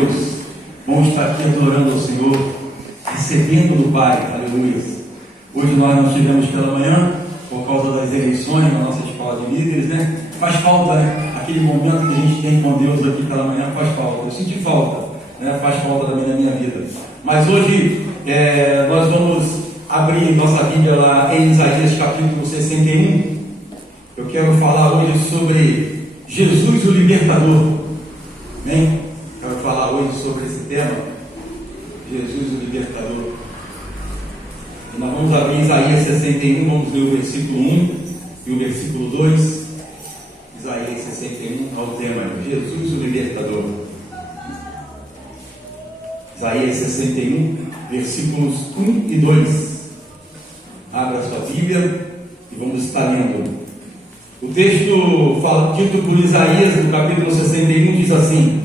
Deus. Vamos estar aqui adorando ao Senhor, recebendo do Pai, aleluia. Hoje nós não estivemos pela manhã, por causa das eleições na nossa escola de líderes, né? Faz falta, né? Aquele momento que a gente tem com Deus aqui pela manhã faz falta. Eu senti falta, né? Faz falta também na minha vida. Mas hoje nós vamos abrir nossa Bíblia lá em Isaías capítulo 61. Eu quero falar hoje sobre Jesus o Libertador. Amém? Quero falar hoje sobre esse tema, Jesus o Libertador. E nós vamos abrir Isaías 61, vamos ler o versículo 1 e o versículo 2. Isaías 61 ao tema, Jesus o Libertador. Isaías 61, versículos 1 e 2. Abra a sua Bíblia e vamos estar lendo. O texto dito por Isaías, no capítulo 61, diz assim: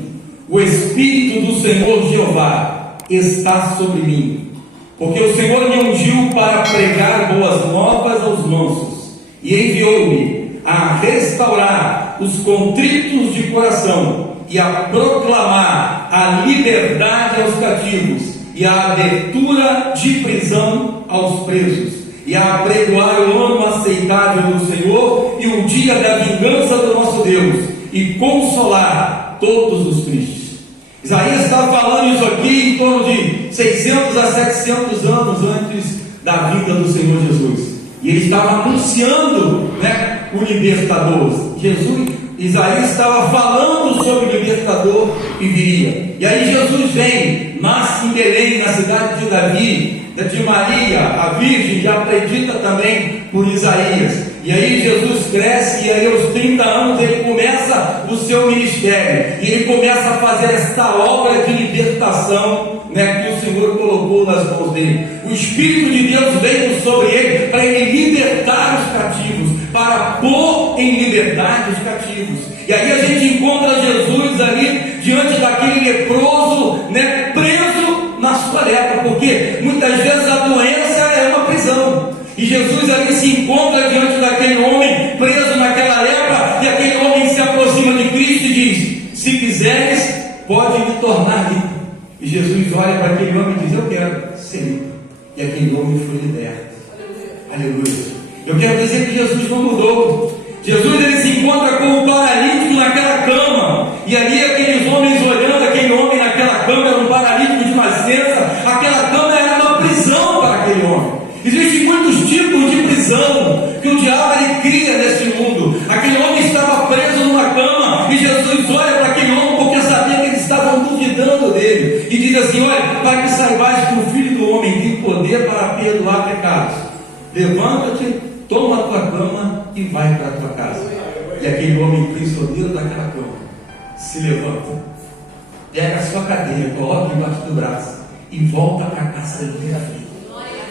O Espírito do Senhor Jeová está sobre mim, porque o Senhor me ungiu para pregar boas novas aos mansos, e enviou-me a restaurar os contritos de coração, e a proclamar a liberdade aos cativos, e a abertura de prisão aos presos, e a apregoar o ano aceitável do Senhor e o dia da vingança do nosso Deus, e consolar todos os tristes. Isaías está falando isso aqui em torno de 600 a 700 anos antes da vinda do Senhor Jesus, e ele estava anunciando, né, o libertador. Isaías estava falando sobre o libertador que viria. E aí Jesus vem, nasce em Belém, na cidade de Davi, de Maria, a Virgem, já predita também por Isaías. E aí Jesus cresce, e aí aos 30 anos ele começa o seu ministério, e ele começa a fazer esta obra de libertação, né, que o Senhor colocou nas mãos dele. O Espírito de Deus veio sobre ele para ele libertar os cativos, para pôr em liberdade os cativos. E aí a gente encontra Jesus ali diante daquele leproso, né, preso na sua lepra, porque muitas vezes a doença é uma prisão. E Jesus ali se encontra diante daquele homem preso naquela lepra, e aquele homem se aproxima de Cristo e diz: se quiseres, pode me tornar limpo. E Jesus olha para aquele homem e diz: eu quero ser limpo. E aquele homem foi liberto. Aleluia. Eu quero dizer que Jesus não mudou. Jesus ele se encontra com o paralítico naquela cama, e ali aqueles homens olhando aquele homem naquela cama, era um paralítico de nascença. Aquela cama era uma prisão para aquele homem. Existem muitos tipos de prisão que o diabo ele cria nesse mundo. Aquele homem estava preso numa cama, e Jesus olha para aquele homem porque sabia que eles estavam duvidando dele, e diz assim: olha, para que saibais que o Filho do Homem tem poder para perdoar pecados, levanta-te, toma a tua cama e vai para a tua casa. E aquele homem prisioneiro daquela cama se levanta, pega a sua cadeira, coloca embaixo do braço e volta para a casa dele.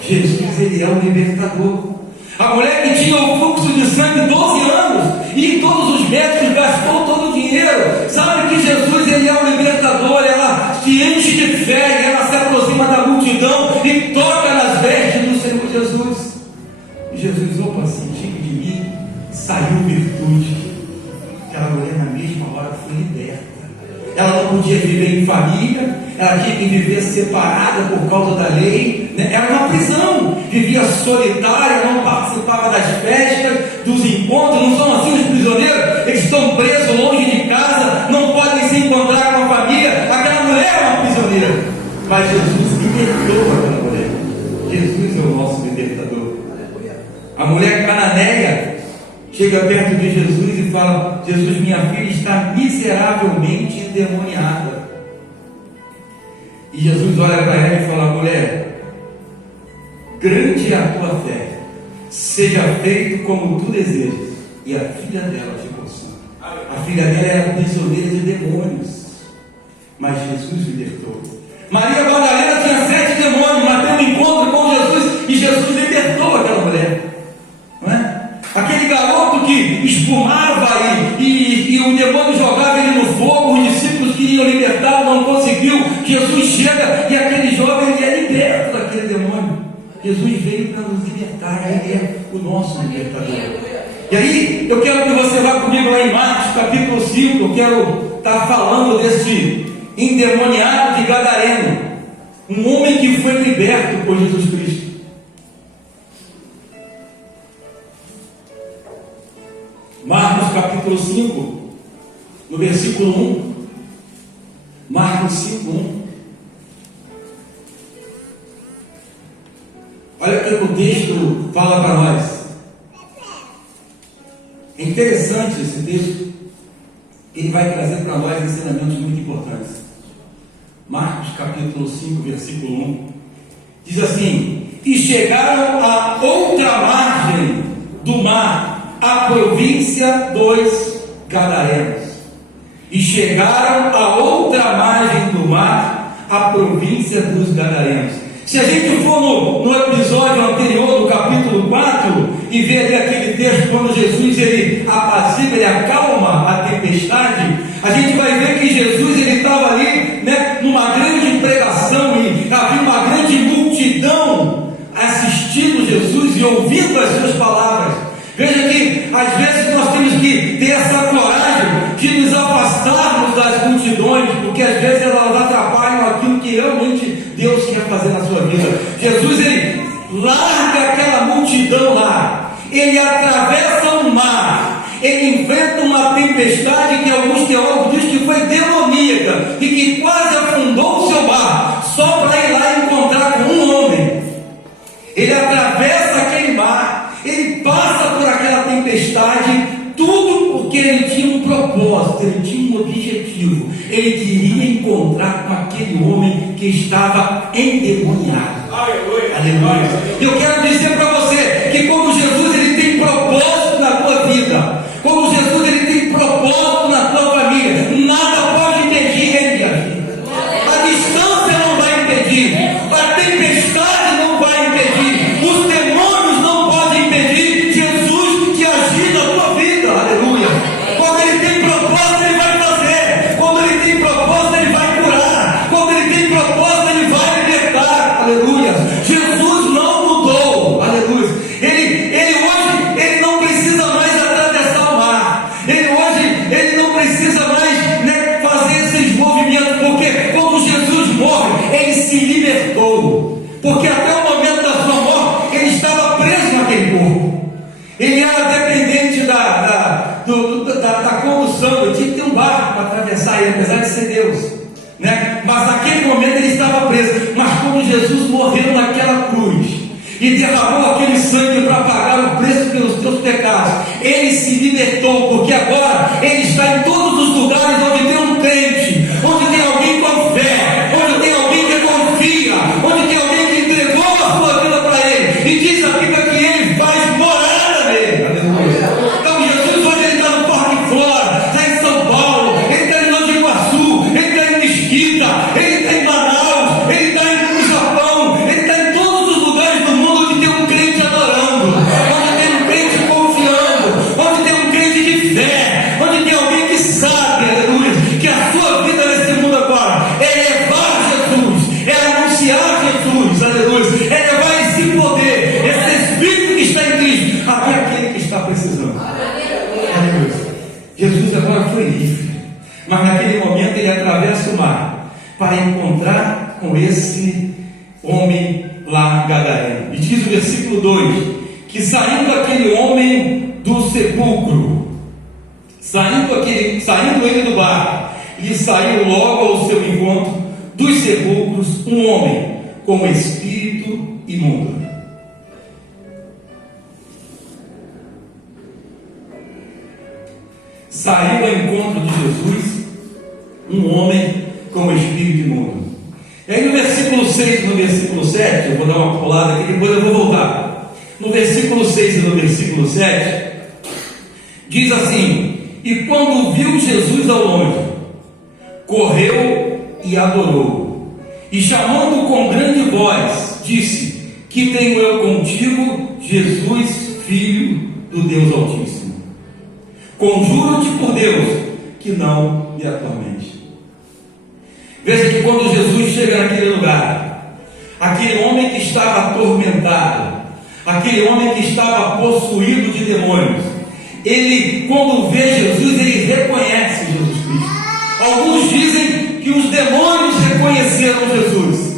Jesus, ele é o libertador. A mulher que tinha o fluxo de sangue 12 anos, e em todos os médicos gastou todo o dinheiro, sabe que Jesus, ele é o libertador. Ela se enche de fé, e ela se aproxima da multidão e toca nas vestes do Senhor Jesus. E Jesus: opa, senti que de mim saiu virtude. Aquela mulher na mesma hora foi liberta. Ela não podia viver em família, ela tinha que viver separada por causa da lei, né? Era uma prisão, vivia solitária, não participava das festas, dos encontros. Não são assim os prisioneiros? Eles estão presos longe de casa, não podem se encontrar com a família. Aquela mulher é uma prisioneira, mas Jesus libertou aquela mulher. Jesus é o nosso libertador. A mulher cananeia chega perto de Jesus e fala: Jesus, minha filha está miseravelmente endemoniada. E Jesus olha para ela e fala: mulher, grande é a tua fé, seja feito como tu desejas. E a filha dela ficou sã. A filha dela era prisioneira de demônios, mas Jesus libertou. Maria Madalena tinha 7 demônios, mas teve um encontro com Jesus, e Jesus libertou aquela mulher. Não é? Aquele garoto que espumava e o demônio jogava ele no fogo, os discípulos queriam libertar, não conseguiu. Jesus chega e aquele jovem ele é liberto daquele demônio. Jesus veio para nos libertar, ele é o nosso libertador. E aí, eu quero que você vá comigo lá em Marcos capítulo 5, eu quero estar falando endemoniado de Gadareno, um homem que foi liberto por Jesus Cristo. Marcos capítulo 5, no versículo 1. Marcos 5, 1. Olha o que o texto fala para nós. É interessante esse texto. Ele vai trazer para nós ensinamentos muito importantes. Marcos capítulo 5, versículo 1. Diz assim: e chegaram a outra margem do mar, a província dos Gadarenos. E chegaram a outra margem do mar, a província dos Gadarenos. Se a gente for no episódio anterior, do capítulo 4, e ver ali aquele texto, quando Jesus ele apazigua, ele acalma a tempestade, a gente vai ver que Jesus ele estava ali, né, numa grande pregação, e havia uma grande multidão assistindo Jesus e ouvindo as suas palavras. Veja que às vezes nós temos que ter essa coragem de nos afastarmos das multidões, porque às vezes elas atrapalham aquilo que realmente Deus quer fazer na sua vida. Jesus ele larga aquela multidão lá, ele atravessa o mar, ele inventa uma tempestade que alguns teólogos dizem que foi demoníaca e que quase afundou o seu barco, só para ir lá encontrar com um homem. Ele atravessa aquele mar, ele passa por aquela tempestade, tudo porque ele tinha um propósito, ele tinha um objetivo. Ele queria encontrar com aquele homem que estava endemoniado. Aleluia. Aleluia. Eu quero dizer para você que quando Jesus ele tem propósito na tua vida, quando Jesus ele tem propósito na tua família, nada pode impedir ele, minha vida. A distância não vai impedir, a tempestade não vai impedir, os demônios não podem impedir Jesus de agir na tua vida. Aleluia. Quando ele tem propósito, ele vai fazer. Quando ele tem propósito, ele vai curar. Quando ele tem propósito, ele vai libertar. Aleluia. Jesus não mudou. Aleluia. Ele hoje, ele não precisa mais atravessar o mar. Ele hoje, ele não precisa mais, né, fazer esses movimentos, porque quando Jesus morre, ele se libertou. Porque até o momento da sua morte, ele estava preso naquele corpo. Ele era dependente da condução. Ele tinha que ter um barco para atravessar ele, apesar de ser Deus, né? Mas naquele momento ele estava preso. Mas quando Jesus morreu naquela cruz e derramou aquele sangue para pagar o preço pelos teus pecados, ele se libertou, porque agora ele está em todos os lugares onde tem um crente, onde tem alguém com fé, onde tem alguém que confia, onde tem alguém que entregou a sua vida para ele, e diz a Bíblia que ele faz morada nele. Aleluia. Então Jesus hoje ele está no Parque Flora, está em São Paulo, ele está em Nova Iguaçu, ele está em Mesquita, ele está em Manaus, ele está no Japão, ele está em todos os lugares do mundo onde tem um crente adorando, onde tem um crente confiando, onde tem um crente de fé, onde tem alguém que sabe, aleluia, que a sua vida nesse mundo agora é levar Jesus, é anunciar Jesus, aleluia, é levar esse poder, esse Espírito que está em Cristo até aquele que está precisando. Aleluia. Jesus agora foi livre, mas naquele momento ele atravessa o mar para encontrar com esse homem lá gadareno. E diz o versículo 2: que saindo aquele homem do sepulcro, saindo ele do barco, lhe saiu logo ao seu encontro dos sepulcros um homem com espírito imundo. Saiu ao encontro de Jesus um homem com espírito imundo. E aí no versículo 6 e no versículo 7, eu vou dar uma pulada aqui, depois eu vou voltar. No versículo 6 e no versículo 7, diz assim: e quando viu Jesus ao longe, correu e adorou, e chamando com grande voz, disse: que tenho eu contigo, Jesus, Filho do Deus Altíssimo? Conjuro-te por Deus que não me atormente. Veja que quando Jesus chega naquele lugar, aquele homem que estava atormentado, aquele homem que estava possuído de demônios, ele, quando vê Jesus, ele reconhece Jesus Cristo. Alguns dizem que os demônios reconheceram Jesus.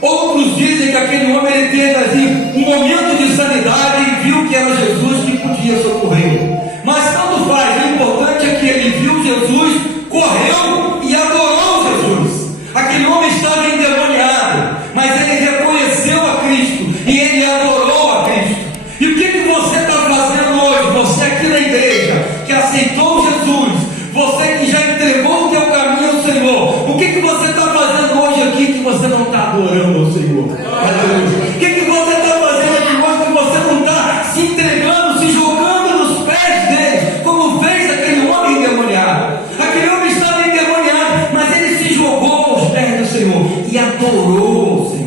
Outros dizem que aquele homem ele teve assim, um momento de sanidade e viu que era Jesus que podia socorrer. Mas tanto faz, o importante é que ele viu Jesus, correu e adorou Jesus. Aquele homem estava endemoniado, mas ele reconheceu a Cristo e ele adorou a Cristo. E o que você está fazendo hoje? Você aqui na igreja, que aceitou Jesus, você que já entregou o teu caminho ao Senhor, o que você está fazendo hoje aqui que você não está adorando ao Senhor? O que você está fazendo aqui hoje que você não está se entregando, se jogando nos pés dele, como fez aquele homem endemoniado? Aquele homem estava endemoniado, mas ele se jogou aos pés do Senhor e adorou o Senhor.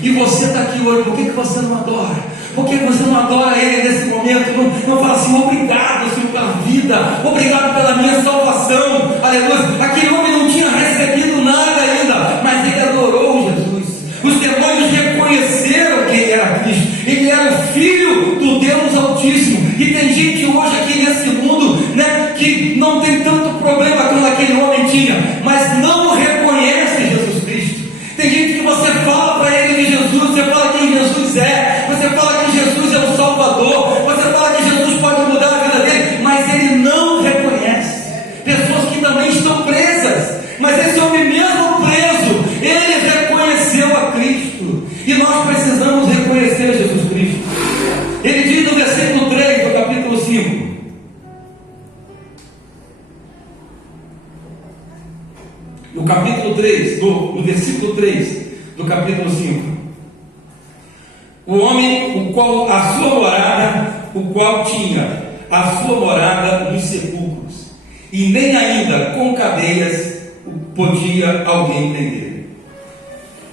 E você está aqui hoje, por que você não adora? Por que você não adora Ele nesse momento? Não fala assim, obrigado, Senhor, pela vida, obrigado pela minha salvação, aleluia. Aquele homem não tinha recebido nada ainda, mas ele adorou Jesus. Os demônios reconheceram que ele era Cristo, ele era o Filho do Deus Altíssimo. E tem gente hoje aqui nesse mundo, né, que não tem tanto problema como aquele homem tinha, mas não reconhece Jesus Cristo. Tem gente que você fala para ele de Jesus, você fala quem Jesus é, você fala que Jesus é o Salvador, você fala que Jesus pode mudar a vida dele, mas ele não reconhece. Pessoas que também estão presas, mas esse homem mesmo preso, ele reconheceu a Cristo. E nós precisamos reconhecer Jesus Cristo. Ele diz no versículo 3 do capítulo 5. No capítulo 3, no versículo 3 do capítulo 5. O homem, o qual tinha a sua morada nos sepulcros, e nem ainda com cadeias podia alguém prender.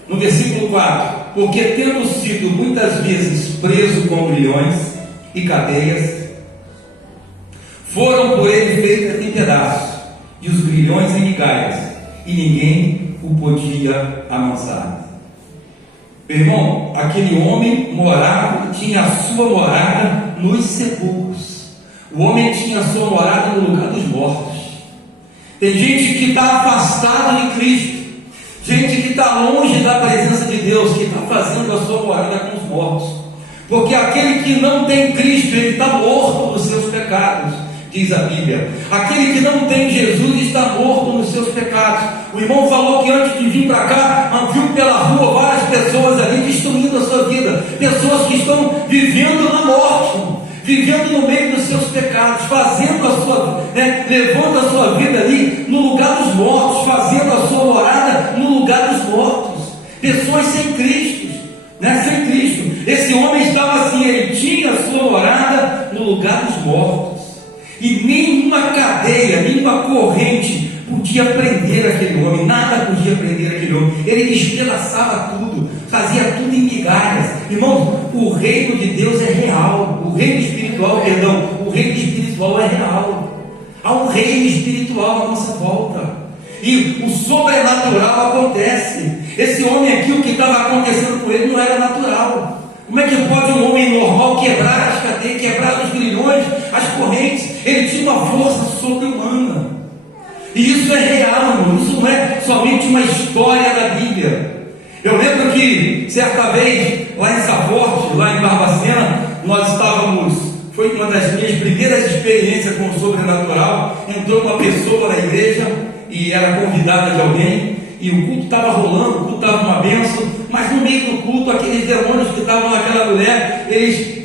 No versículo 4, porque tendo sido muitas vezes preso com grilhões e cadeias, foram por ele feitas em pedaços, e os grilhões em migalhas, e ninguém o podia amansar. Meu irmão, aquele homem morava, tinha a sua morada nos sepulcros. O homem tinha a sua morada no lugar dos mortos. Tem gente que está afastado de Cristo, gente que está longe da presença de Deus, que está fazendo a sua morada com os mortos. Porque aquele que não tem Cristo, ele está morto nos seus pecados, diz a Bíblia. Aquele que não tem Jesus está morto nos seus pecados. O irmão falou que antes de vir para cá, viu pela rua várias pessoas ali destruindo a sua vida, pessoas que estão vivendo na morte, vivendo no meio dos seus pecados, fazendo a sua, levando a sua vida ali no lugar dos mortos, fazendo a sua morada no lugar dos mortos. Pessoas sem Cristo, sem Cristo. Esse homem estava assim, ele tinha a sua morada no lugar dos mortos. E nenhuma cadeia, nenhuma corrente podia prender aquele homem, nada podia prender aquele homem. Ele despedaçava tudo, fazia tudo em migalhas. Irmãos, o reino de Deus é real, o reino espiritual é real. Há um reino espiritual à nossa volta, e o sobrenatural acontece. Esse homem aqui, o que estava acontecendo com ele não era natural. Como é que pode um homem normal quebrar as cadeias, quebrar os grilhões, as correntes? Ele tinha uma força sobre-humana. E isso é real, irmão. Isso não é somente uma história da Bíblia. Eu lembro que certa vez, lá em Saforte, lá em Barbacena, nós estávamos, foi uma das minhas primeiras experiências com o sobrenatural. Entrou uma pessoa na igreja e era convidada de alguém, e o culto estava rolando, o culto estava uma bênção, mas no meio do culto, aqueles demônios que estavam naquela mulher, eles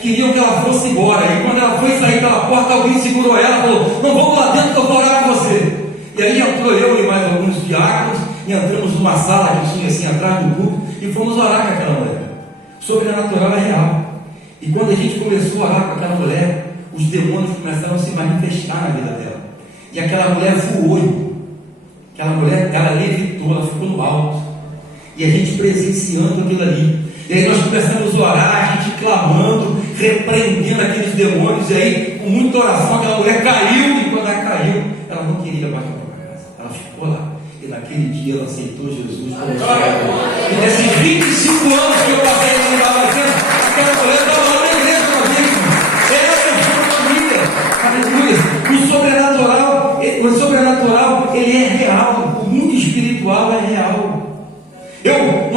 queriam que ela fosse embora. E quando ela foi sair pela porta, alguém segurou ela e falou: não, vamos lá dentro que eu vou orar com você. E aí entrou eu e mais alguns diáconos, e entramos numa sala que tinha assim atrás do culto, e fomos orar com aquela mulher. Sobrenatural é real. E quando a gente começou a orar com aquela mulher, os demônios começaram a se manifestar na vida dela. E aquela mulher voou. Aquela mulher, ela levitou, ela ficou no alto. E a gente presenciando aquilo ali. E aí nós começamos a orar, a gente clamando, repreendendo aqueles demônios. E aí, com muita oração, aquela mulher caiu. E quando ela caiu, ela não queria mais voltar para casa. Ela ficou lá. E naquele dia ela aceitou Jesus como Senhor. E nesses 25 anos que eu passei aqui em Barbacena, aquela mulher estava lá na igreja com a gente. Ela é a família. Aleluia. O sobrenatural, ele é real. O mundo espiritual é real.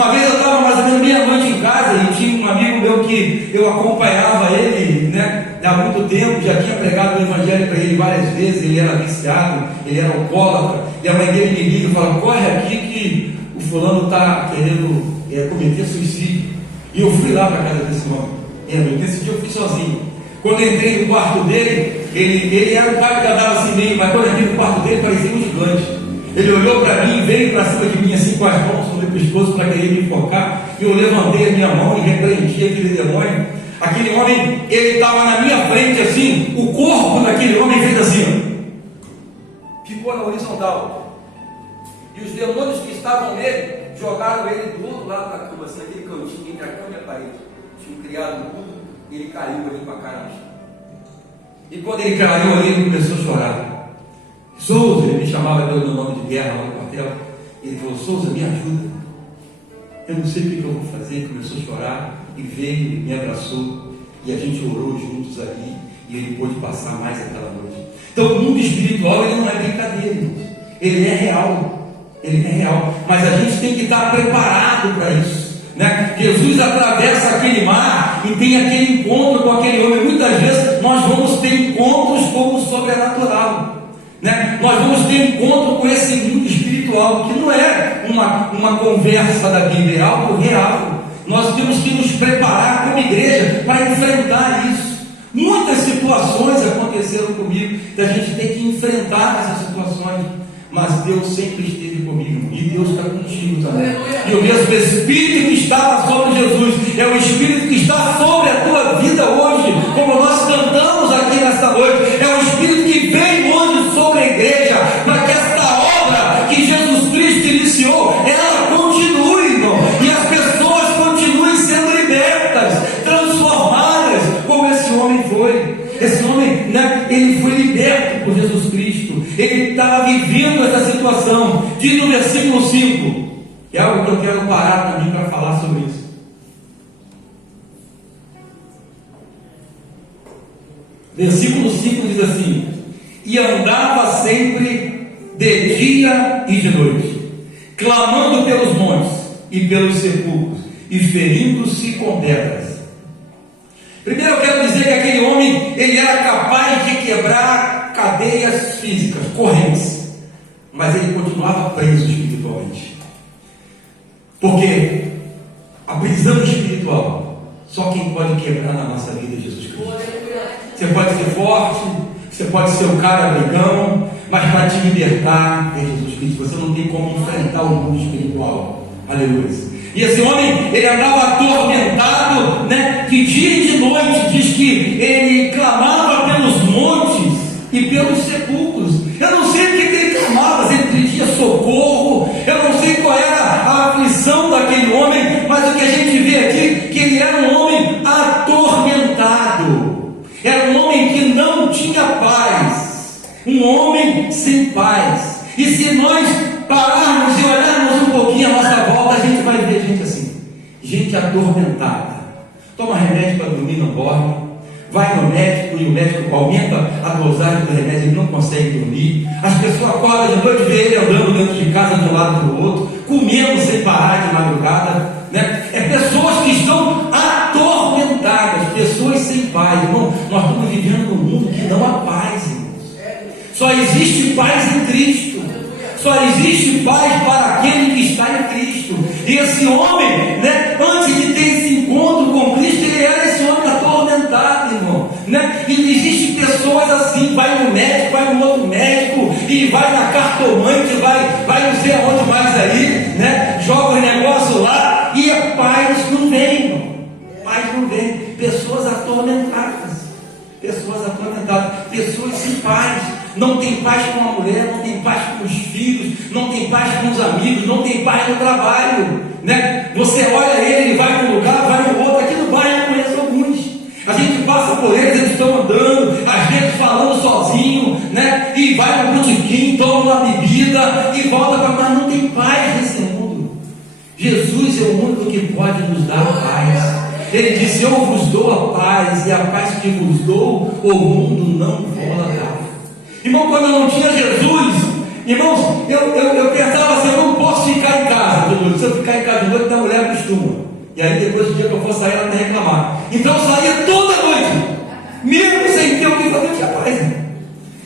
Uma vez eu estava mais ou menos meia-noite em casa e tinha um amigo meu que eu acompanhava ele, né, há muito tempo, já tinha pregado o evangelho para ele várias vezes, ele era viciado, ele era alcoólatra, e a mãe dele me liga e fala: corre aqui que o fulano está querendo cometer suicídio. E eu fui lá para a casa desse homem. Nesse dia eu fui sozinho. Quando eu entrei no quarto dele, ele era um cara que andava assim meio, mas quando eu entrei no quarto dele parecia um gigante. Ele olhou para mim, veio para cima de mim assim com as mãos no meu pescoço para querer me enfocar, e eu levantei a minha mão e repreendi aquele demônio. Aquele homem, ele estava na minha frente assim, o corpo daquele homem fez assim, ficou na horizontal, e os demônios que estavam nele jogaram ele do outro lado da cama, assim, naquele cantinho entre a cama e a parede. Tinham criado tudo, e ele caiu ali com a cara no chão. E quando ele caiu ali, ele começou a chorar. Souza, ele me chamava pelo meu nome de guerra lá no quartel. Ele falou: Souza, me ajuda. Eu não sei o que eu vou fazer. Começou a chorar e veio, me abraçou. E a gente orou juntos ali. E ele pôde passar mais aquela noite. Então, o mundo espiritual, ele não é brincadeira, irmãos. Ele é real. Ele é real. Mas a gente tem que estar preparado para isso, né? Jesus atravessa aquele mar e tem aquele encontro com aquele homem. Muitas vezes nós vamos ter encontros como o sobrenatural, né? Nós vamos ter encontro com esse mundo espiritual, que não é uma conversa da Bíblia, é algo real. Nós temos que nos preparar como igreja para enfrentar isso. Muitas situações aconteceram comigo, que a gente tem que enfrentar essas situações, mas Deus sempre esteve comigo, e Deus está contigo também. E o mesmo Espírito que estava sobre Jesus é o Espírito que está sobre a tua vida hoje, como nós cantamos aqui nesta noite. É o Espírito que vem hoje sobre a igreja, para que esta obra que Jesus Cristo iniciou, ela continue, irmão, e as pessoas continuem sendo libertas, transformadas, como esse homem foi. Esse homem, né, ele foi liberto por Jesus Cristo. Ele estava vivendo essa situação. Diz no versículo 5, que é algo que eu quero parar também para falar sobre isso. Versículo 5 diz assim: e andava sempre de dia e de noite, clamando pelos montes e pelos sepulcros, e ferindo-se com pedras. Primeiro eu quero dizer que aquele homem, ele era capaz de quebrar cadeias físicas, correntes, mas ele continuava preso espiritualmente. Porque a prisão espiritual, só quem pode quebrar na nossa vida é Jesus Cristo. Você pode ser forte, você pode ser o cara brigão, mas para te libertar é Jesus Cristo. Você não tem como enfrentar o mundo espiritual. Aleluia. E esse homem, ele andava atormentado, né, de dia e de noite. Diz que ele clamava pelos montes e pelos sepulcros. Eu não sei o que ele clamava, se ele pedia socorro, eu não sei qual era a aflição daquele homem, mas o que a gente vê aqui, que ele era um homem atormentado, era um homem que não tinha paz, um homem sem paz. E se nós pararmos e olharmos um pouquinho a nossa volta, a gente vai ver gente assim, gente atormentada, toma remédio para dormir, não dorme, vai no médico e o médico aumenta a dosagem do remédio, ele não consegue dormir. As pessoas acordam de noite e vê ele andando dentro de casa de um lado para o outro, comendo sem parar de madrugada, né? É pessoas que estão atormentadas, pessoas sem paz. Irmão, nós estamos vivendo num mundo que não há paz, irmãos. Só existe paz em Cristo. Só existe paz para aquele que está em Cristo. E esse homem, né, antes de ter esse encontro com Cristo, ele era esse homem atormentado, irmão, né? E existem pessoas assim, vai no médico, vai no outro médico, e vai na cartomante, vai não sei aonde mais aí, né? Joga o negócio lá, e a paz não vem, irmão. Paz não vem. Pessoas atormentadas, pessoas sem paz. Não tem paz com a mulher, não tem paz com os filhos, não tem paz com os amigos, não tem paz no trabalho, né? Você olha ele vai para um lugar, vai no outro. Aqui no bairro eu conheço alguns, a gente passa por eles estão andando, às vezes falando sozinho, né? E vai no botequim, toma uma bebida e volta para cá. Não tem paz nesse mundo. Jesus é o único que pode nos dar paz. Ele disse: eu vos dou a paz, e a paz que vos dou, o mundo não vos dá. Irmão, quando eu não tinha Jesus, irmãos, eu pensava assim: eu não posso ficar em casa de noite. Se eu ficar em casa de noite, a mulher E aí depois do dia que eu for sair, ela vai reclamar. Então eu saía toda noite, mesmo sem ter o que fazer, eu tinha paz, irmão.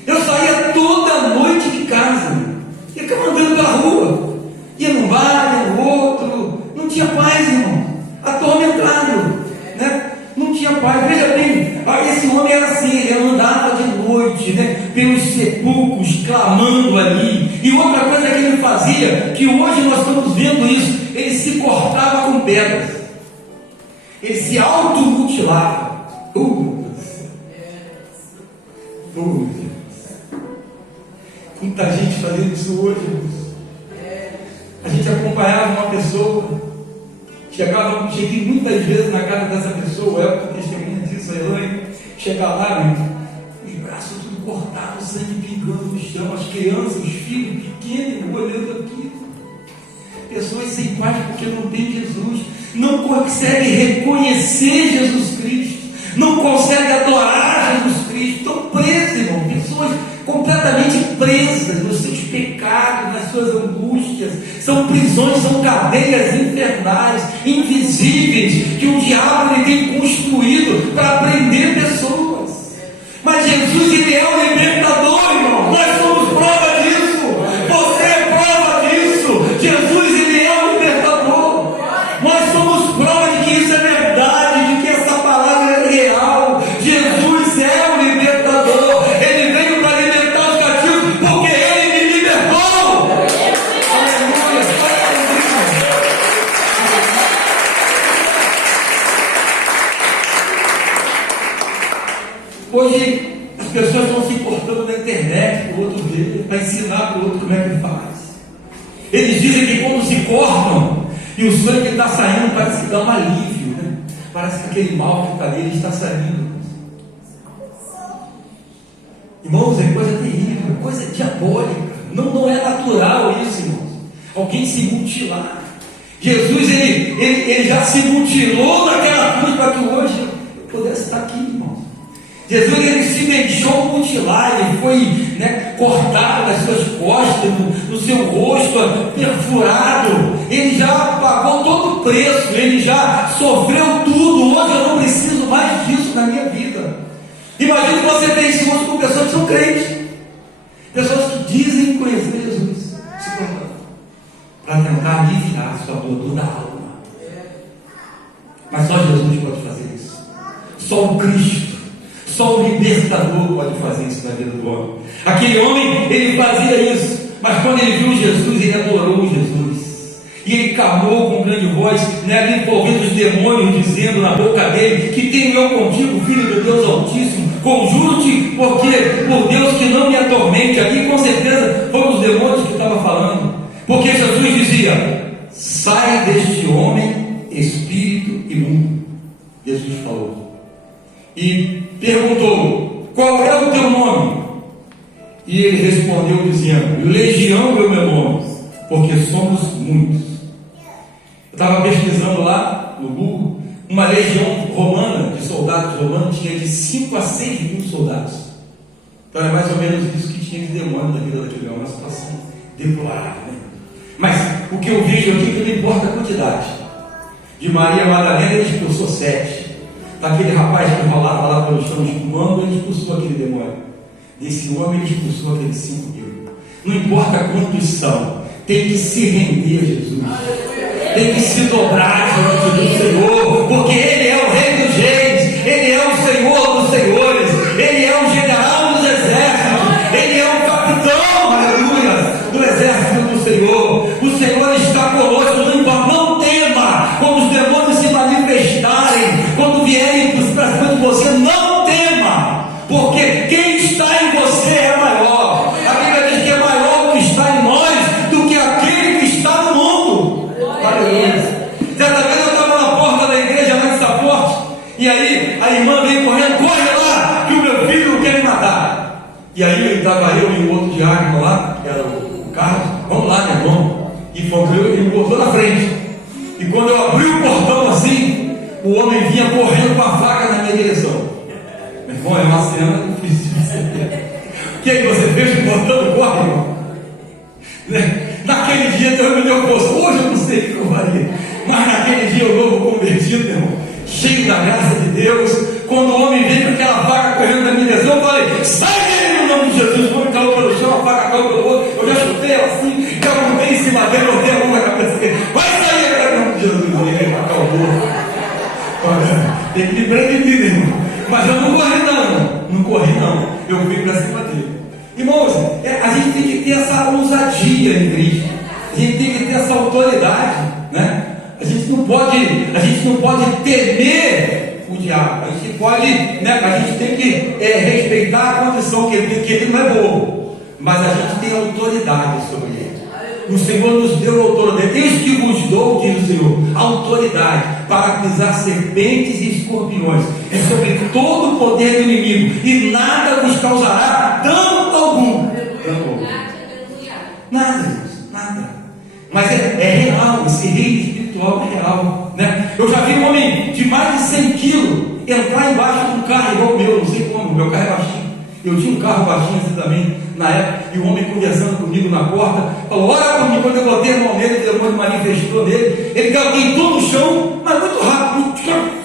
Eu saía toda noite de casa, ia ficava andando pela rua, ia num bar, ia no outro, não tinha paz, irmão, atormentado, né? Não tinha paz. Veja bem, esse homem era assim, ele andava de noite, né, pelos sepulcros, clamando ali. E outra coisa que ele fazia, que hoje nós estamos vendo isso, ele se cortava com pedras, ele se automutilava. Meu Deus. Meu Deus. Muita gente fazendo isso hoje, irmãos. A gente acompanhava uma pessoa, cheguei muitas vezes na casa dessa pessoa, é o testemunho disso, a Elaine, chega lá, meu, os braços tudo cortados, sangue pingando no chão, as crianças, os filhos pequenos, olhando aquilo. Pessoas sem paz porque não tem Jesus, não consegue reconhecer Jesus Cristo, não consegue adorar Jesus Cristo, estão presos, irmão, pessoas completamente presas nos seus pecados, nas suas angústias. São prisões, são cadeias infernais, invisíveis, que o diabo ele tem construído para prender pessoas. Mas Jesus, ele é o libertador, irmão. Nós somos prova disso. Você é prova disso. Jesus, ele é o libertador. Nós somos prova de que isso é verdade, de que essa palavra é real. Jesus é o libertador. Ele veio para libertar os cativos, porque ele me libertou. Aleluia. Hoje as pessoas estão se importando na internet para o outro ver, para ensinar para o outro como é que faz. Eles dizem que quando se cortam e o sangue está saindo, parece que dá um alívio, né? Parece que aquele mal que está nele está saindo. Irmãos, é coisa terrível, coisa diabólica. Não é natural isso, irmãos. Alguém se mutilar. Jesus, ele já se mutilou naquela cruz para que hoje eu pudesse estar aqui, irmãos. Jesus, ele se deixou mutilar, ele foi, né, cortado nas suas costas, no seu rosto, perfurado. Ele já pagou todo o preço, ele já sofreu tudo. Hoje eu não preciso mais disso na minha vida. Imagine que você tem isso hoje com pessoas que são crentes, pessoas que dizem conhecer Jesus, se colocando para tentar aliviar a sua dor da alma. Mas só Jesus pode fazer isso. Só o Cristo, só o libertador pode fazer isso na vida do homem. Aquele homem, ele fazia isso, mas quando ele viu Jesus, ele adorou Jesus. E ele clamou com grande voz, né, ali envolvendo os demônios, dizendo na boca dele: que tenho eu contigo, filho do Deus Altíssimo, conjuro-te, porque por Deus que não me atormente. Ali com certeza foram os demônios que estavam falando, porque Jesus dizia: sai deste homem, espírito imundo. Jesus falou e perguntou: qual é o teu nome? E ele respondeu dizendo: Legião é o meu nome, porque somos muitos. Eu estava pesquisando lá no Google, uma legião romana, de soldados romanos, tinha de 5 a 6 mil soldados. Então é mais ou menos isso que tinha de demônio na vida daquele homem, uma situação deplorável, né? Mas o que eu vejo aqui, que não importa a quantidade. De Maria Madalena ele expulsou 7. Daquele rapaz que rolava lá pelo chão espumando, ele expulsou aquele demônio. Desse homem ele expulsou aqueles 5 mil. Não importa quantos são, tem que se render a Jesus, tem que se dobrar diante do Senhor, porque Ele é o Rei dos Reis, Ele é o Senhor dos Senhores, Ele é o general dos exércitos, Ele é o capitão, aleluia, do exército do Senhor. O Senhor está conosco, não tema quando os demônios se manifestarem, quando vierem para cima de você, não tema, porque quem está em você é maior. A Bíblia diz que é maior o que está em nós do que aquele que está no mundo. Aleluia. Certa vez eu estava na porta da igreja lá de Saporte, e aí a irmã veio correndo: corre lá, que o meu filho quer me matar. E aí estava eu e o outro diácono lá, que era o Carlos: vamos lá, meu irmão. E fomos eu e ele botou na frente. E quando eu abri o portão assim, o homem vinha correndo com a faca na minha direção. Meu irmão, é uma cena difícil de você. O que aí você fez o portão e corre, irmão? Né? Naquele dia Deus me deu força. Hoje eu não sei o que eu faria, mas naquele dia o novo convertido, irmão, cheio da graça de Deus, quando o homem veio com aquela faca correndo na minha direção, eu falei: sai dele no nome de Jesus. O homem caiu pelo chão, a faca caiu pelo outro, eu já chutei ela assim, eu montei em cima dele, botei a mão na cabeça dele: vai sair agora no nome de Jesus. Ele acalmou. Tem que me prender, irmão. Mas eu não corri não, eu fui para cima dele. Irmãos, a gente tem que ter essa ousadia em Cristo, a gente tem que ter essa autoridade, né? A gente não pode temer o diabo, a gente pode, né? A gente tem que respeitar a condição que ele não é bobo, mas a gente tem autoridade sobre ele. O Senhor nos deu autoridade. Eis que vos dou, diz o Senhor, autoridade para pisar serpentes e escorpiões, é sobre todo o poder do inimigo, e nada vos causará dano algum. Nada. Mas é real, esse reino espiritual é real, né? Eu já vi um homem de mais de 100 quilos entrar embaixo de um carro igual o meu, não sei como, meu carro é baixinho. Eu tinha um carro baixinho assim também, na época, e o homem conversando comigo na porta, falou: ora comigo. Quando eu botei a mão nele, o demônio manifestou nele, ele deitou no chão, mas muito rápido,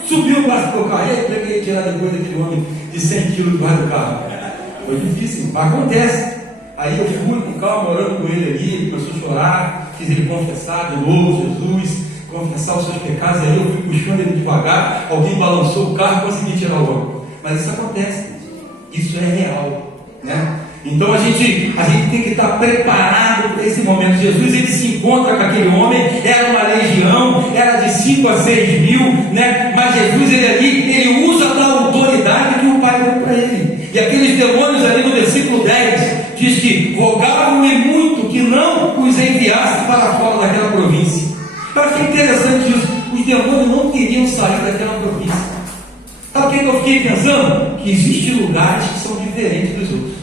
subiu embaixo do meu carro. Eu peguei tirar depois daquele homem de 100 quilos debaixo do carro. Foi difícil, mas acontece. Aí eu fui com calma, orando com ele ali, ele começou a chorar, fiz ele confessar de novo Jesus, confessar os seus pecados. Aí eu fui puxando ele devagar, alguém balançou o carro e consegui tirar o homem. Mas isso acontece, isso é real, né? Então a gente tem que estar preparado para esse momento. Jesus, ele se encontra com aquele homem, era uma legião, era de 5 a 6 mil, né? Mas Jesus, ele usa da autoridade que o Pai deu para ele. E aqueles demônios ali no versículo 10 diz que rogavam-lhe muito que não os enviasse para fora daquela província. Eu achei interessante isso. Os demônios não queriam sair daquela província. Sabe o que eu fiquei pensando? Que existem lugares que são diferentes dos outros,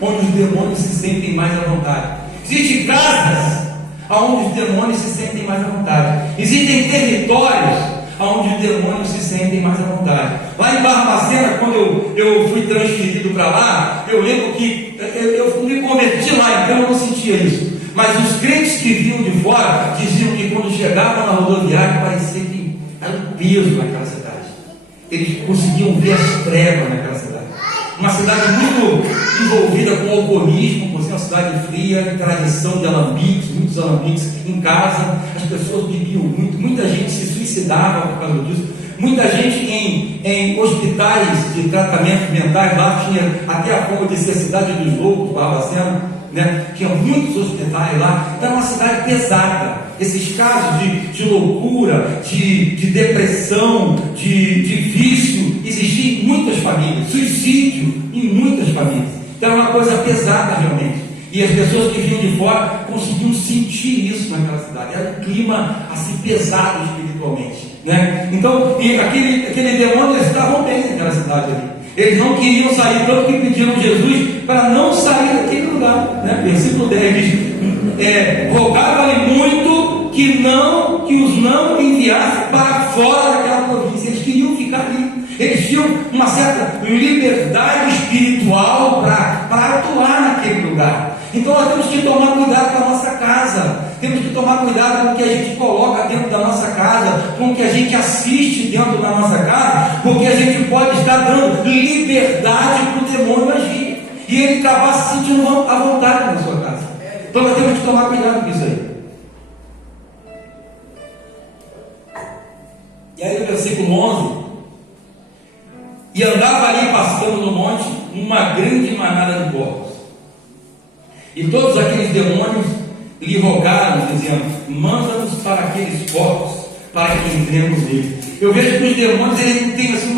onde os demônios se sentem mais à vontade. Existem casas onde os demônios se sentem mais à vontade. Existem territórios onde os demônios se sentem mais à vontade. Lá em Barbacena, quando eu fui transferido para lá, eu lembro que eu me converti lá, então eu não sentia isso. Mas os crentes que vinham de fora diziam que quando chegavam na rodoviária parecia que era um peso naquela cidade. Eles conseguiam ver as trevas naquela cidade. Uma cidade muito envolvida com alcoolismo, por ser uma cidade fria, tradição de alambiques, muitos alambiques em casa. As pessoas bebiam muito, muita gente se suicidava por causa disso. Muita gente em hospitais de tratamento mentais, lá tinha até a fama de ser a cidade dos loucos, Barbacena, né? Tinha muitos hospitais lá. Então é uma cidade pesada. Esses casos de loucura, de depressão, de vício, existiam em muitas famílias, suicídio em muitas famílias. Então é uma coisa pesada realmente. E as pessoas que vinham de fora conseguiam sentir isso naquela cidade. Era um clima assim pesado espiritualmente, né? Então, e aquele demônio, eles estavam bem naquela cidade ali. Eles não queriam sair, tanto que pediram Jesus para não sair daquele lugar, né? Versículo 10 diz: rogava-lhe muito que os não enviasse para fora daquela província. Eles queriam ficar ali. Eles tinham uma certa liberdade espiritual para atuar naquele lugar. Então nós temos que tomar cuidado com a nossa casa, temos que tomar cuidado com o que a gente coloca dentro da nossa casa, com o que a gente assiste dentro da nossa casa, porque a gente pode estar dando liberdade para o demônio agir, e ele acabar se sentindo à vontade na sua casa. Então nós temos que tomar cuidado com isso aí. E aí no versículo 11: e andava ali passeando no monte uma grande manada de porcos, e todos aqueles demônios lhe rogaram, dizendo: manda-nos para aqueles porcos, para que entremos neles. Eu vejo que os demônios, eles não têm assim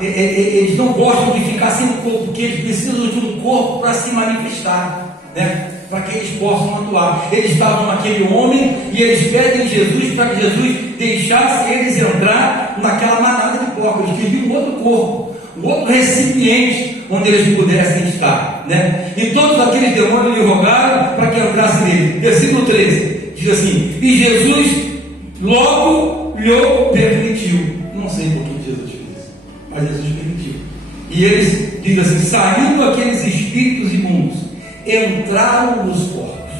eles não gostam de ficar sem um corpo, porque eles precisam de um corpo para se manifestar, né? Para que eles possam atuar. Eles estavam naquele homem e eles pedem Jesus para que Jesus deixasse eles entrar naquela manada de porcos. Eles queriam um outro corpo, um outro recipiente onde eles pudessem estar, né? E todos aqueles demônios lhe rogaram para que entrasse nele. Versículo 13 diz assim: e Jesus logo lhe permitiu. Não sei por que Jesus fez isso, mas Jesus permitiu. E eles dizem assim: saindo aqueles espíritos imundos, entraram nos porcos,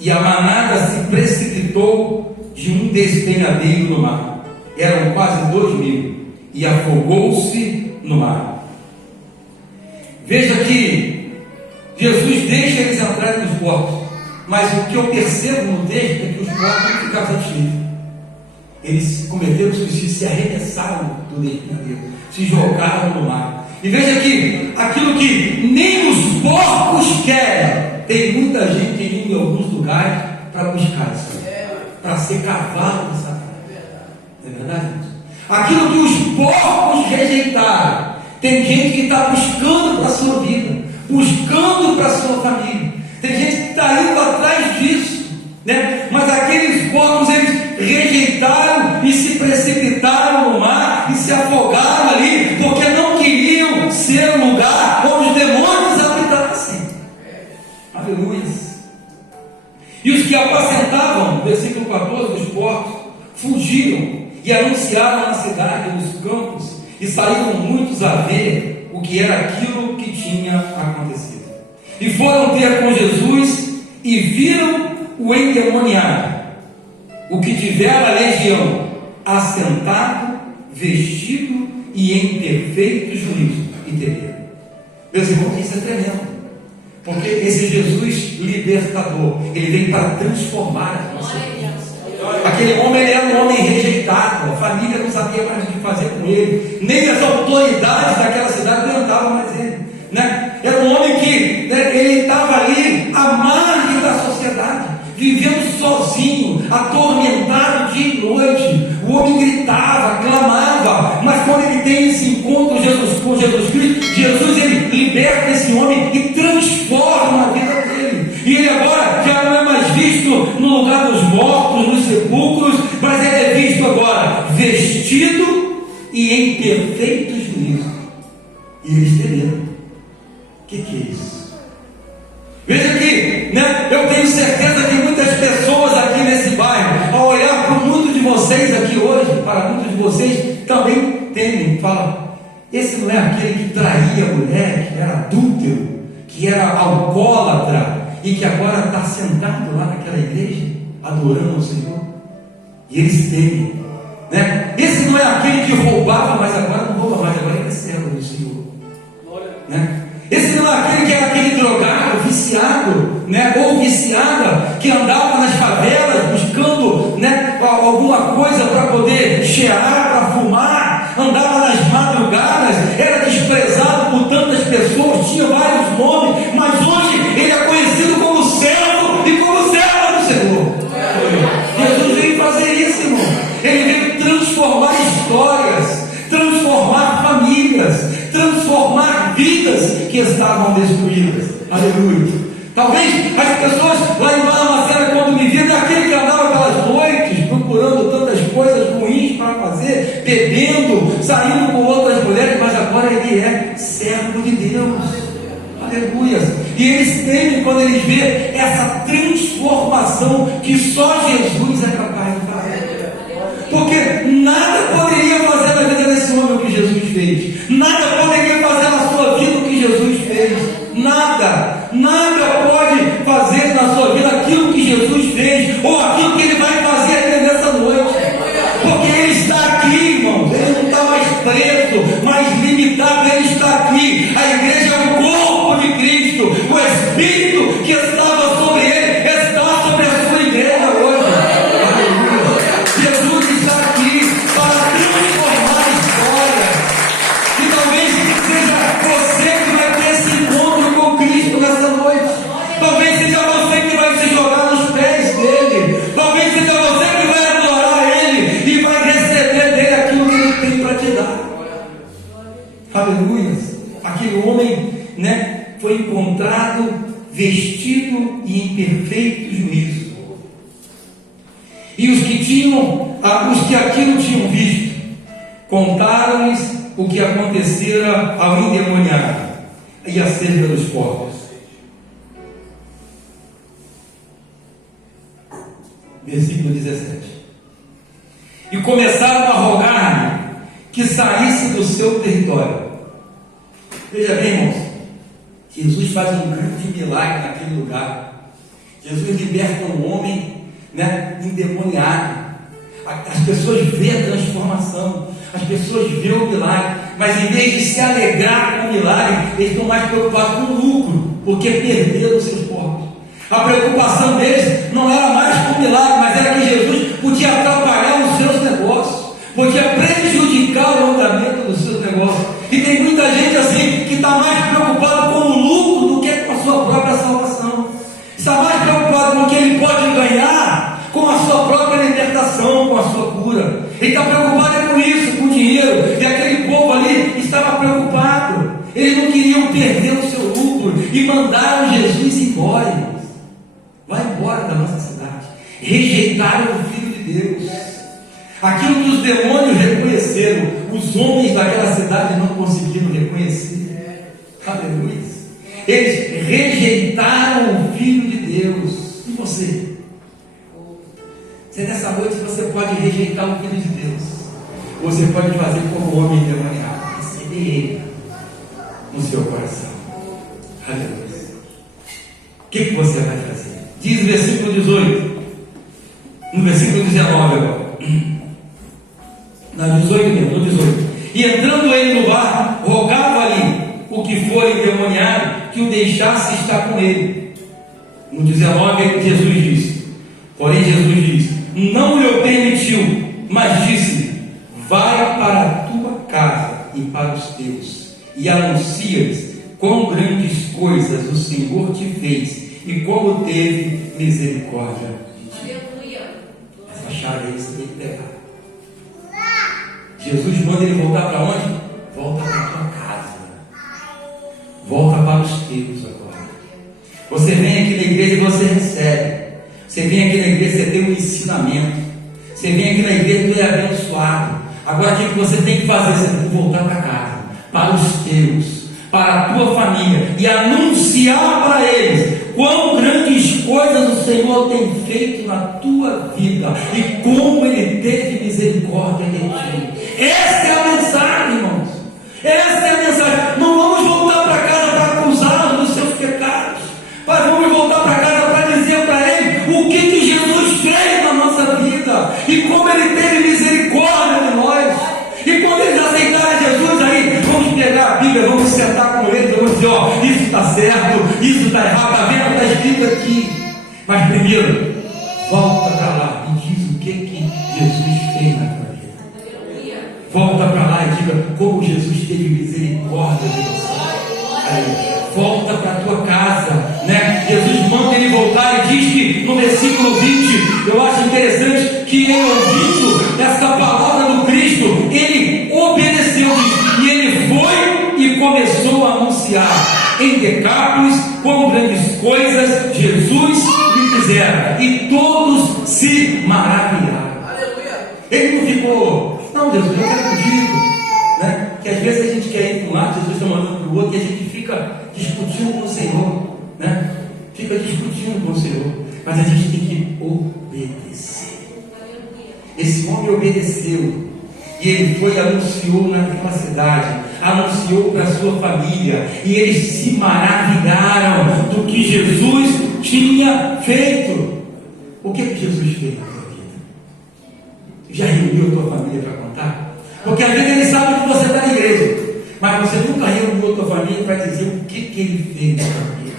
e a manada se precipitou de um despenhadeiro no mar. Eram quase 2.000, e afogou-se no mar. Veja que Jesus deixa eles entrarem nos portos, mas o que eu percebo no texto é que os portos não ficaram satisfeitos. Eles cometeram suicídio, se arremessaram do despenhadeiro, se jogaram no mar. E veja que aquilo que nem os porcos querem, tem muita gente indo em alguns lugares para buscar isso, para ser cavalo de Satanás. Não é verdade, irmãos? Aquilo que os porcos rejeitaram, tem gente que está buscando para a sua vida, buscando para a sua família. Tem gente que está indo atrás disso, né? Mas aqueles porcos, eles rejeitaram e se precipitaram no mar e se afogaram ali, porque não queriam ser um lugar onde os demônios habitassem. Aleluia. E os que apacentavam, versículo 14, os porcos, fugiram e anunciaram na cidade, nos campos, e saíram muitos a ver o que era aquilo que tinha acontecido. E foram ter com Jesus e viram o endemoniado, o que tivera a legião, assentado, vestido e em perfeito juízo, e temeram. Meus irmãos, isso é tremendo, porque esse Jesus libertador, ele vem para transformar as nossas vidas. Aquele homem, ele era um homem rejeitado, a família não sabia mais o que fazer com ele, nem as autoridades daquela cidade aguentavam mais ele, né? Era um homem que, né, ele estava ali à margem da sociedade, vivendo sozinho, atormentado dia e noite. O homem gritava, clamava, mas quando ele tem esse encontro com Jesus Cristo, Jesus, ele liberta esse homem e transforma a vida dele. E ele agora já não é mais visto no lugar dos mortos, nos sepulcros, mas ele é visto agora vestido e em perfeito juízo. E eles temeram. O que é isso? Veja aqui, né? Eu tenho certeza que muitas pessoas aqui nesse bairro, ao olhar para muitos de vocês aqui hoje, para muitos de vocês, também temem, falam: esse não é aquele que traía a mulher, que era adúltero, que era alcoólatra, e que agora está sentado lá naquela igreja, adorando ao Senhor? E eles temem, né? Esse não é aquele que roubava, mas agora não rouba mais, agora ele é servo do Senhor, né? Esse não é aquele que era aquele drogado, viciado, né? Ou viciada, que andava nas favelas buscando, né, alguma coisa para poder cheirar, para fumar, andava nas madrugadas, era desprezado por tantas pessoas, tinha vários nomes, mas hoje ele é conhecido como servo e como serva do Senhor. Jesus veio fazer isso, irmão. Ele veio transformar histórias, transformar famílias, transformar vidas que estavam destruídas. Aleluia. Talvez as pessoas lá em Balmacera, quando me viram, aquele que andava pelas noites procurando tantas coisas ruins para fazer, bebendo, saindo com outras mulheres, mas agora ele é servo de Deus. Aleluia. E eles temem quando eles veem essa transformação que só Jesus é capaz de fazer. Porque nada poderia fazer na vida desse homem o que Jesus fez. Nada poderia fazer na sua vida o que Jesus fez. Nada pode fazer na sua vida aquilo que Jesus fez, ou aquilo que ele vai fazer aqui nessa noite. Porque ele está aqui, irmãos. Ele não está mais preso, mais limitado. Ele está aqui. A igreja é o corpo de Cristo. O Espírito que estava sobre ele está sobre a sua igreja hoje. Aleluia. Jesus está aqui para transformar a história. E talvez seja você que vai ter esse encontro com Cristo nessa noite. Talvez seja você que vai se jogar nos pés dele. Talvez seja você que vai adorar ele e vai receber dele aquilo que ele tem para te dar. Aleluia. Aquele homem, né, foi encontrado vestido e em perfeito juízo. E os que aquilo tinham visto, contaram-lhes o que acontecera ao endemoniado e acerca dos porcos. Versículo 17. E começaram a rogar-lhe que saísse do seu território. Veja bem, irmãos, Jesus faz um grande milagre naquele lugar. Jesus liberta um homem, né, endemoniado. As pessoas veem a transformação, as pessoas veem o milagre, mas em vez de se alegrar com o milagre, eles estão mais preocupados com o lucro, porque perderam os seus corpos. A preocupação deles não era mais com o milagre, mas era que Jesus podia atrapalhar os seus negócios, podia prejudicar o andamento dos seus negócios. E tem muita gente assim que está mais preocupado com o lucro do que com a sua própria salvação. Está mais preocupado com o que ele pode ganhar, com a sua própria libertação, com a sua cura. Ele está preocupado com isso, com o dinheiro. E aquele povo ali estava preocupado. Eles não queriam perder o seu lucro e mandaram Jesus embora, irmãos. Vai embora da nossa cidade. Rejeitaram o Filho de Deus. Aquilo que os demônios reconheceram, os homens daquela cidade não conseguiram reconhecer. Aleluia. Eles rejeitaram o Filho de Deus. E você? Nessa noite você pode rejeitar o Filho de Deus. Você pode fazer como o homem endemoniado, receber Ele no seu coração. Aleluia. O que você vai fazer? Diz o versículo 18. No versículo 19 agora. No 18 mesmo, no 18. E entrando ele no barco, rogava-lhe o que for endemoniado que o deixasse estar com ele. No 19 Jesus disse, porém Jesus disse, não lhe permitiu, mas disse, vai para a tua casa e para os teus, e anuncia-lhes quão grandes coisas o Senhor te fez, e como teve misericórdia de ti. Aleluia. Essa chave aí você tem que pegar. Jesus manda ele voltar para onde? Volta para a tua casa. Volta para os teus agora. Você vem aqui na igreja e você recebe. Você vem aqui na igreja e você tem um ensinamento. Você vem aqui na igreja e você é abençoado. Agora o que você tem que fazer? Você tem que voltar para casa, para os teus, para a tua família, e anunciar para eles quão grandes coisas o Senhor tem feito na tua vida e como Ele teve misericórdia de ti. Essa é a mensagem, irmãos. Essa é a mensagem. Não vamos voltar para casa para acusá-los dos seus pecados, mas vamos voltar para casa para dizer para Ele o que Jesus fez na nossa vida e como Ele teve misericórdia de nós. E quando eles aceitarem Jesus aí, vamos pegar a Bíblia, vamos sentar com eles, vamos dizer, ó, isso está certo, isso está errado, está vendo? Está escrito aqui. Mas primeiro, volta para lá e diz o que Jesus fez na tua vida. Volta para lá e diga como Jesus teve misericórdia de você. Volta para a tua casa, né? Jesus manda ele voltar e diz que no versículo 20, eu acho interessante que ele, ouvindo essa palavra do Cristo, ele obedeceu e ele foi e começou a anunciar em Decápolis quão grandes coisas Jesus lhe fizera, e todos se maravilharam. Ele não ficou, não, Jesus, eu quero contigo, né? Que às vezes a gente quer ir para um lado, Jesus está mandando para o outro, e a gente fica discutindo com o Senhor, né? Fica discutindo com o Senhor, mas a gente tem que obedecer. Esse homem obedeceu, e ele foi e anunciou naquela cidade, anunciou para a sua família, e eles se maravilharam do que Jesus tinha feito. O que Jesus fez na sua vida? Já reuniu a tua família para contar? Porque às vezes ele sabe que você está na igreja, mas você nunca reuniu a tua família para dizer o que ele fez na sua vida.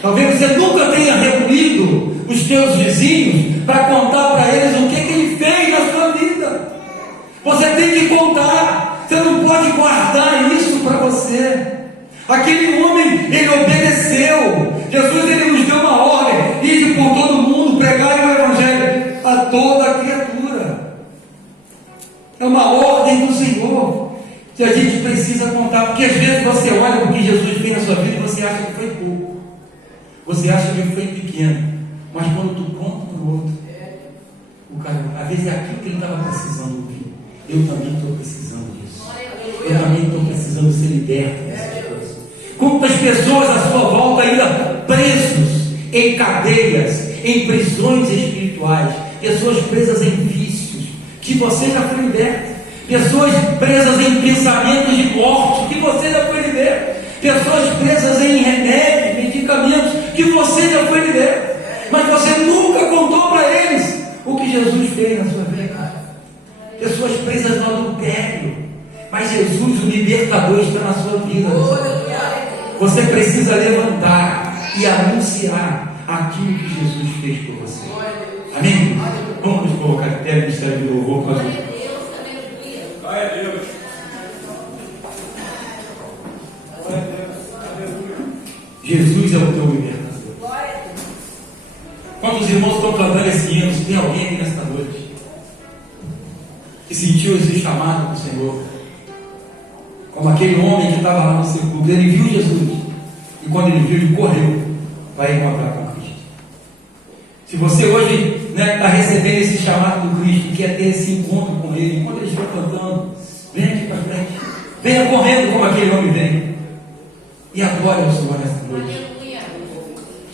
Talvez você nunca tenha reunido os teus vizinhos para contar para eles o que ele fez na sua vida. Você tem que contar. Você não pode guardar isso para você. Aquele homem, ele obedeceu. Jesus, ele nos deu uma ordem: ide por todo mundo, pregai o evangelho a toda a criatura. É uma ordem do Senhor que a gente precisa contar, porque às vezes você olha o que Jesus fez na sua vida e você acha que foi pouco, você acha que foi pequeno, mas quando tu conta para o outro, o cara, às vezes é aquilo que ele estava precisando ouvir. Eu também estou precisando disso. Eu também estou precisando ser liberto dessas coisas. Quantas pessoas à sua volta ainda presos em cadeias, em prisões espirituais, pessoas presas em vícios, que você já foi liberto, pessoas presas em pensamentos de morte, que você já foi liberto, pessoas presas em remédios, medicamentos, que você já foi liberto, mas você nunca contou para eles o que Jesus fez fez na sua vida. Pessoas presas no adultério, mas Jesus, o libertador, está na sua vida. Você precisa levantar e anunciar aquilo que Jesus fez por você. Amém? Vamos nos colocar de pé no mistério do louvor para Deus. Glória a Deus. Jesus é o teu libertador. Quantos irmãos estão cantando esse hino? Tem alguém aqui nesta noite que sentiu esse chamado do Senhor? Como aquele homem que estava lá no sepulcro, ele viu Jesus. E quando ele viu, ele correu para encontrar com Cristo. Se você hoje está recebendo esse chamado do Cristo, quer ter esse encontro com Ele, enquanto ele estiver cantando, vem aqui para frente. Venha correndo como aquele homem vem. E adore ao Senhor nesta noite.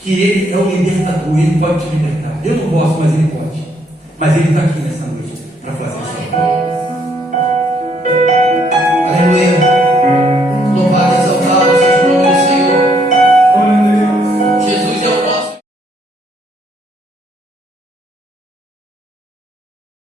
Que Ele é o libertador, Ele pode te libertar. Eu não gosto, mas Ele pode. Mas Ele está aqui